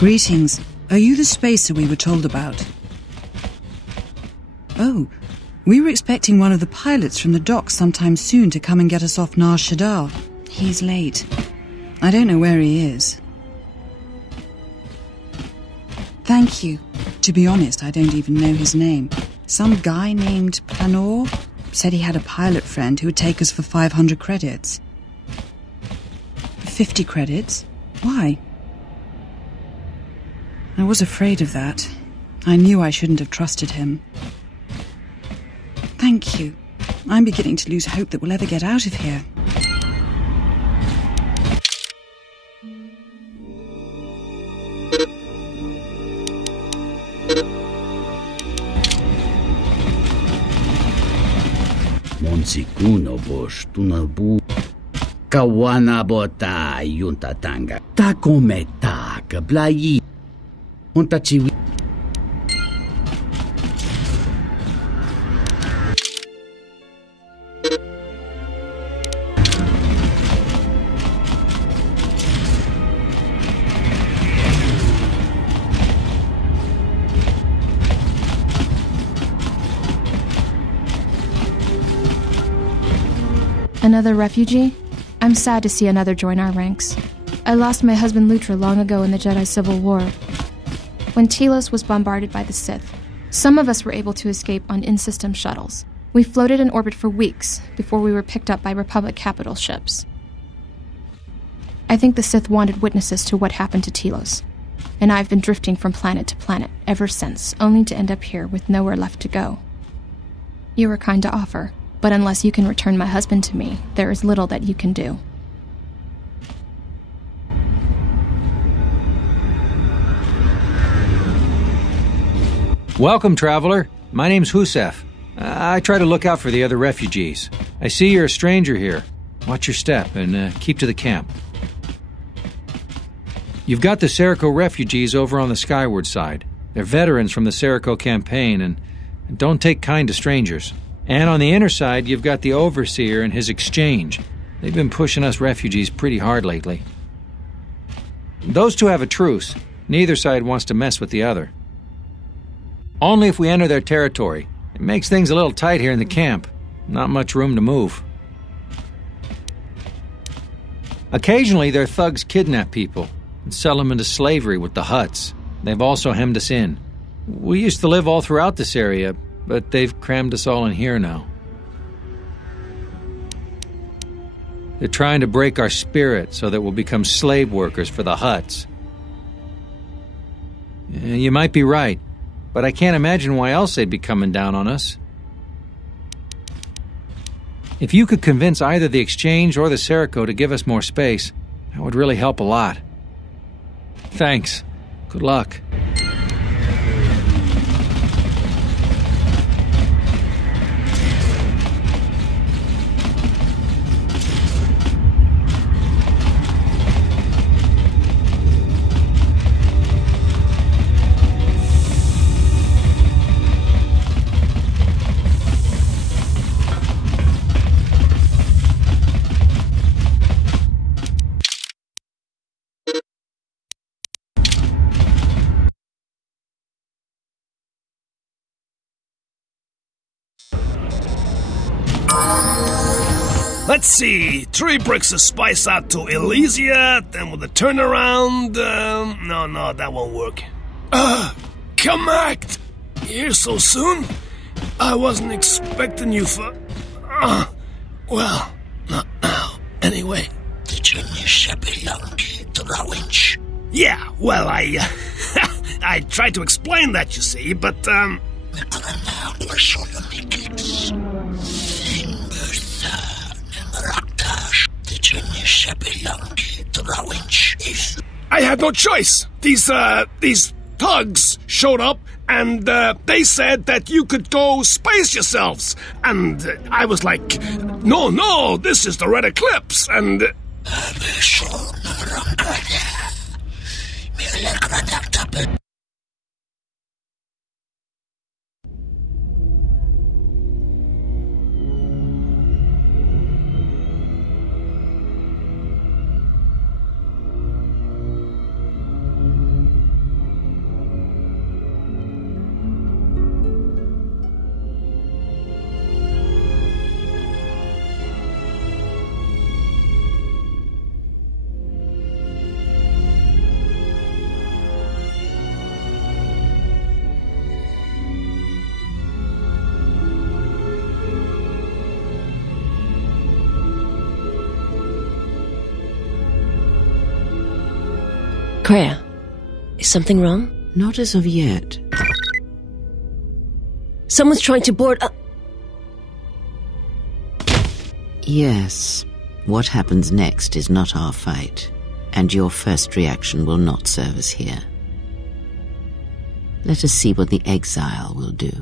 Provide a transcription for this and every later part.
Greetings. Are you the spacer we were told about? Oh, we were expecting one of the pilots from the dock sometime soon to come and get us off Nar Shaddaa. He's late. I don't know where he is. Thank you. To be honest, I don't even know his name. Some guy named Planor said he had a pilot friend who would take us for 500 credits. 50 credits? Why? I was afraid of that. I knew I shouldn't have trusted him. Thank you. I'm beginning to lose hope that we'll ever get out of here. Monsikuno bosh tunabu kawana bota yuntatanga ta kometa kablai untachi. Another refugee? I'm sad to see another join our ranks. I lost my husband Lutra long ago in the Jedi Civil War. When Telos was bombarded by the Sith, some of us were able to escape on in-system shuttles. We floated in orbit for weeks before we were picked up by Republic capital ships. I think the Sith wanted witnesses to what happened to Telos, and I've been drifting from planet to planet ever since, only to end up here with nowhere left to go. You were kind to offer, but unless you can return my husband to me, there is little that you can do. Welcome, traveler. My name's Husef. I try to look out for the other refugees. I see you're a stranger here. Watch your step and keep to the camp. You've got the Serico refugees over on the skyward side. They're veterans from the Serico campaign and don't take kind to strangers. And on the inner side, you've got the Overseer and his exchange. They've been pushing us refugees pretty hard lately. Those two have a truce. Neither side wants to mess with the other. Only if we enter their territory. It makes things a little tight here in the camp. Not much room to move. Occasionally, their thugs kidnap people and sell them into slavery with the Hutts. They've also hemmed us in. We used to live all throughout this area, but they've crammed us all in here now. They're trying to break our spirit so that we'll become slave workers for the Hutts. You might be right, but I can't imagine why else they'd be coming down on us. If you could convince either the Exchange or the Serico to give us more space, that would really help a lot. Thanks. Good luck. Let's see, 3 bricks of spice out to Elysia, then with a turnaround, no, that won't work. Connect! Here so soon? I wasn't expecting you for... well, not now, anyway. Yeah, well, I tried to explain that, you see, but, I had no choice. These thugs showed up and they said that you could go space yourselves. And I was like, no, this is the Red Eclipse, and... Kreia, is something wrong? Not as of yet. Someone's trying to board up. Yes. What happens next is not our fight, and your first reaction will not serve us here. Let us see what the exile will do.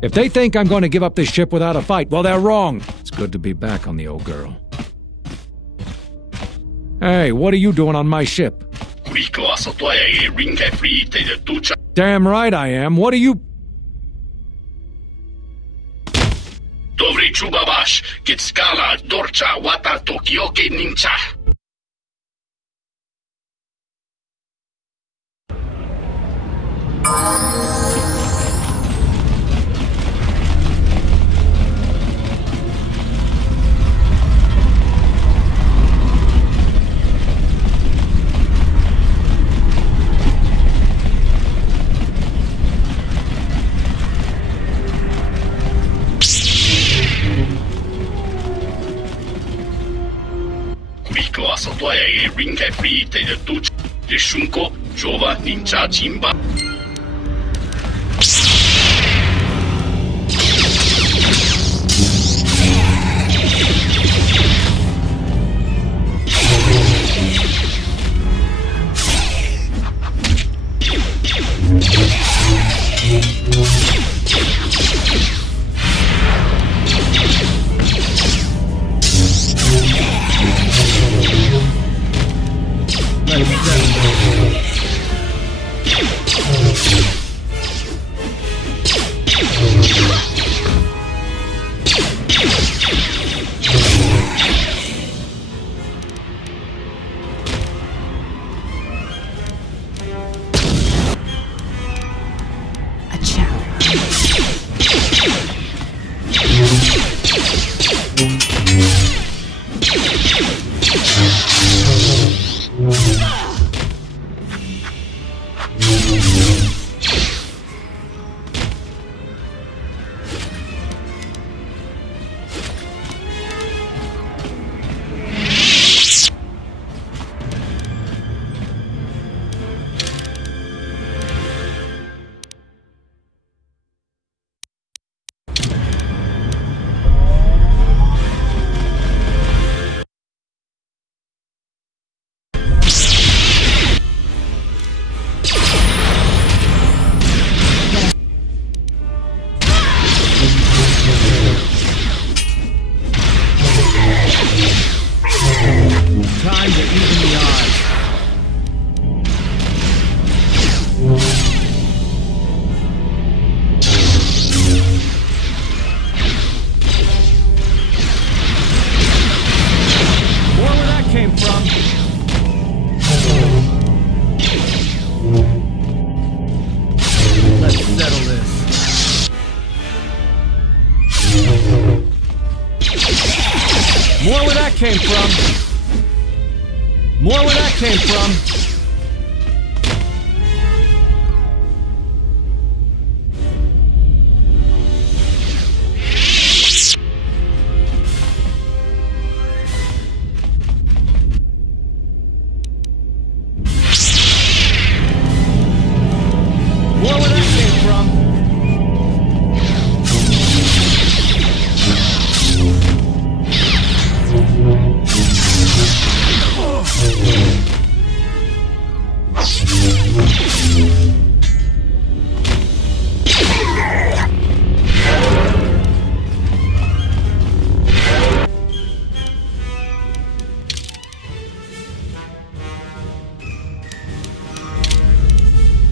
If they think I'm going to give up this ship without a fight, well, they're wrong. It's good to be back on the old girl. Hey, what are you doing on my ship? Damn right I am. What are you... Dobry czubabasz, kiedy skala dorcza łata Tokioke nimca. Sotoje ringe free te tuch de shunko jova ninja chimba.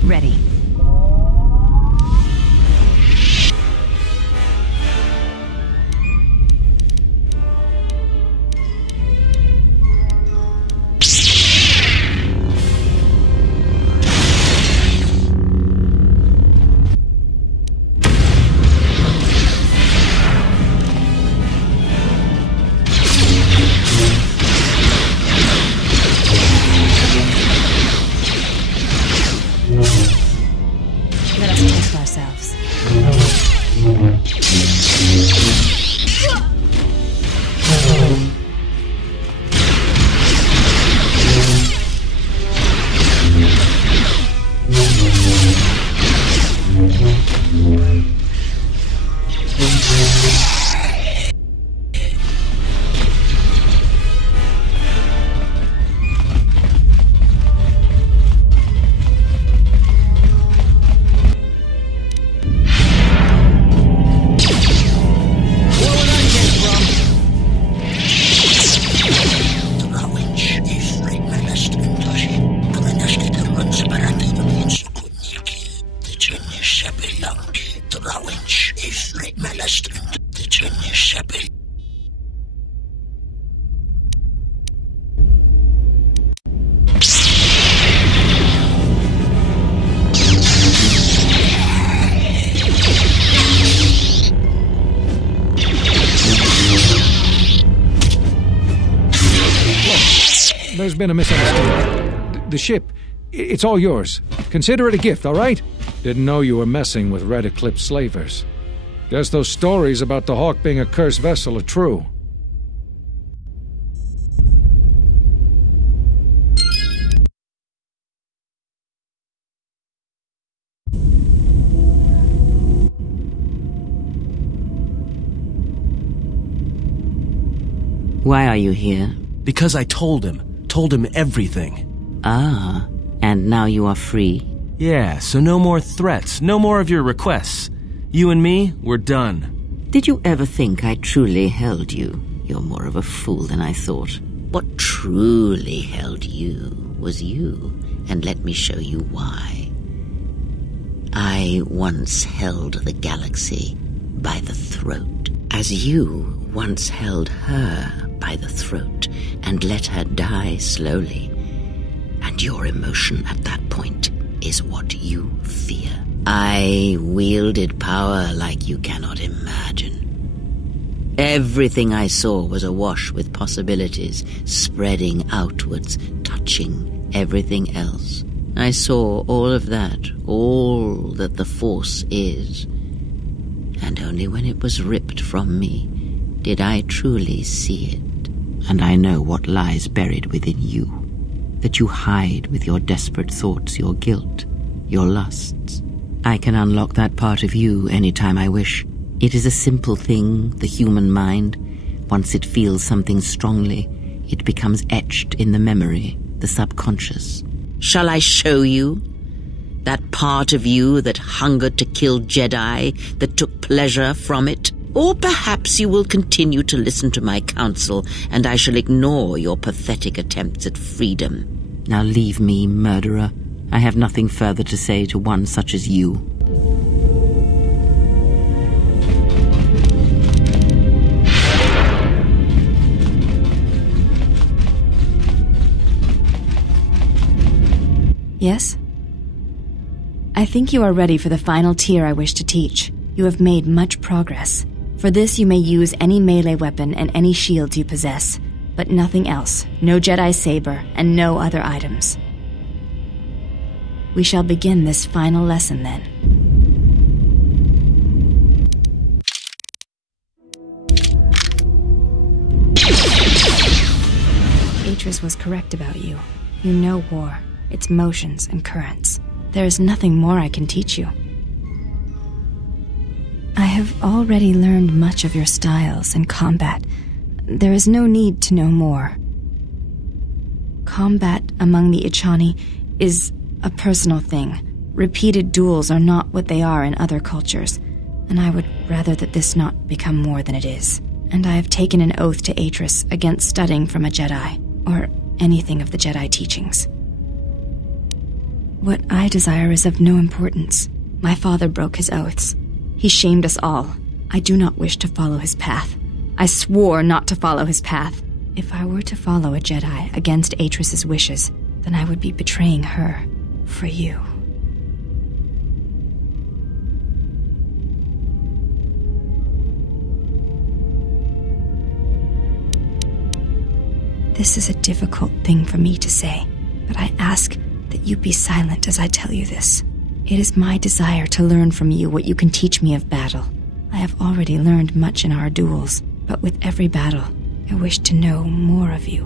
Ready. there's been a misunderstanding. The ship, it's all yours. Consider it a gift, all right? Didn't know you were messing with Red Eclipse slavers. Guess those stories about the Hawk being a cursed vessel are true. Why are you here? Because I told him everything. Ah, and now you are free? Yeah, so no more threats, no more of your requests. You and me, we're done. Did you ever think I truly held you? You're more of a fool than I thought. What truly held you was you, and let me show you why. I once held the galaxy by the throat, as you once held her by the throat and let her die slowly. And your emotion at that point is what you fear. I wielded power like you cannot imagine. Everything I saw was awash with possibilities, spreading outwards, touching everything else. I saw all of that, all that the Force is. And only when it was ripped from me did I truly see it. And I know what lies buried within you, that you hide with your desperate thoughts, your guilt, your lusts. I can unlock that part of you anytime I wish. It is a simple thing, the human mind. Once it feels something strongly, it becomes etched in the memory, the subconscious. Shall I show you? That part of you that hungered to kill Jedi, that took pleasure from it? Or perhaps you will continue to listen to my counsel, and I shall ignore your pathetic attempts at freedom. Now leave me, murderer. I have nothing further to say to one such as you. Yes? I think you are ready for the final tier I wish to teach. You have made much progress. For this you may use any melee weapon and any shields you possess, but nothing else, no Jedi saber, and no other items. We shall begin this final lesson then. Atris was correct about you. You know war, its motions and currents. There is nothing more I can teach you. I have already learned much of your styles and combat. There is no need to know more. Combat among the Ichani is a personal thing. Repeated duels are not what they are in other cultures, and I would rather that this not become more than it is. And I have taken an oath to Atris against studying from a Jedi, or anything of the Jedi teachings. What I desire is of no importance. My father broke his oaths. He shamed us all. I do not wish to follow his path. I swore not to follow his path. If I were to follow a Jedi against Atris's wishes, then I would be betraying her for you. This is a difficult thing for me to say, but I ask that you be silent as I tell you this. It is my desire to learn from you what you can teach me of battle. I have already learned much in our duels, but with every battle, I wish to know more of you.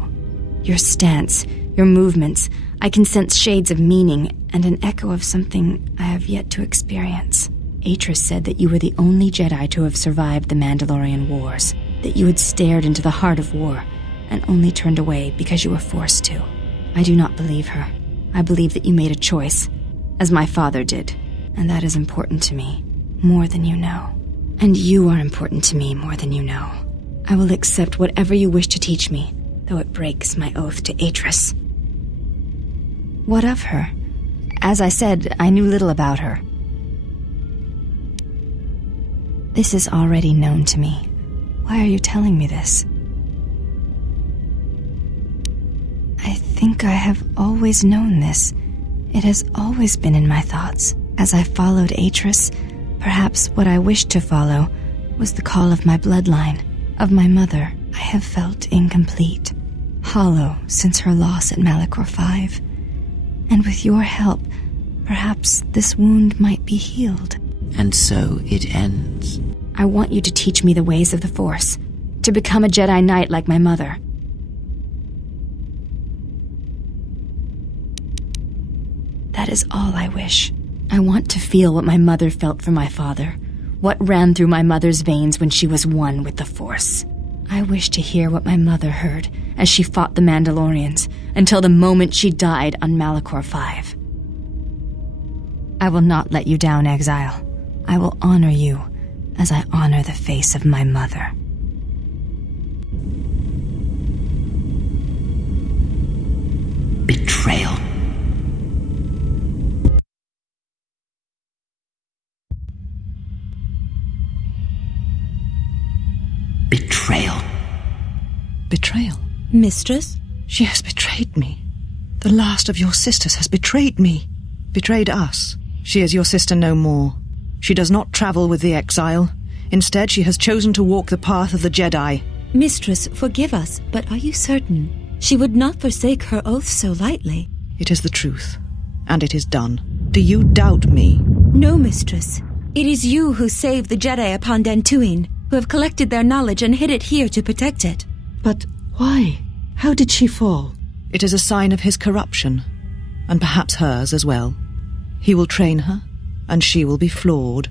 Your stance, your movements, I can sense shades of meaning and an echo of something I have yet to experience. Atris said that you were the only Jedi to have survived the Mandalorian Wars, that you had stared into the heart of war and only turned away because you were forced to. I do not believe her. I believe that you made a choice, as my father did, and that is important to me, more than you know. And you are important to me more than you know. I will accept whatever you wish to teach me, though it breaks my oath to Atris. What of her? As I said, I knew little about her. This is already known to me. Why are you telling me this? I think I have always known this. It has always been in my thoughts. As I followed Atris, perhaps what I wished to follow was the call of my bloodline, of my mother. I have felt incomplete, hollow since her loss at Malachor 5. And with your help, perhaps this wound might be healed. And so it ends. I want you to teach me the ways of the Force, to become a Jedi Knight like my mother. That is all I wish. I want to feel what my mother felt for my father, what ran through my mother's veins when she was one with the Force. I wish to hear what my mother heard as she fought the Mandalorians until the moment she died on Malachor 5. I will not let you down, Exile. I will honor you as I honor the face of my mother. Betrayal. Betrayal. Betrayal? Mistress? She has betrayed me. The last of your sisters has betrayed me. Betrayed us. She is your sister no more. She does not travel with the Exile. Instead, she has chosen to walk the path of the Jedi. Mistress, forgive us, but are you certain? She would not forsake her oath so lightly. It is the truth, and it is done. Do you doubt me? No, Mistress. It is you who saved the Jedi upon Dantooine, who have collected their knowledge and hid it here to protect it. But why? How did she fall? It is a sign of his corruption, and perhaps hers as well. He will train her, and she will be flawed.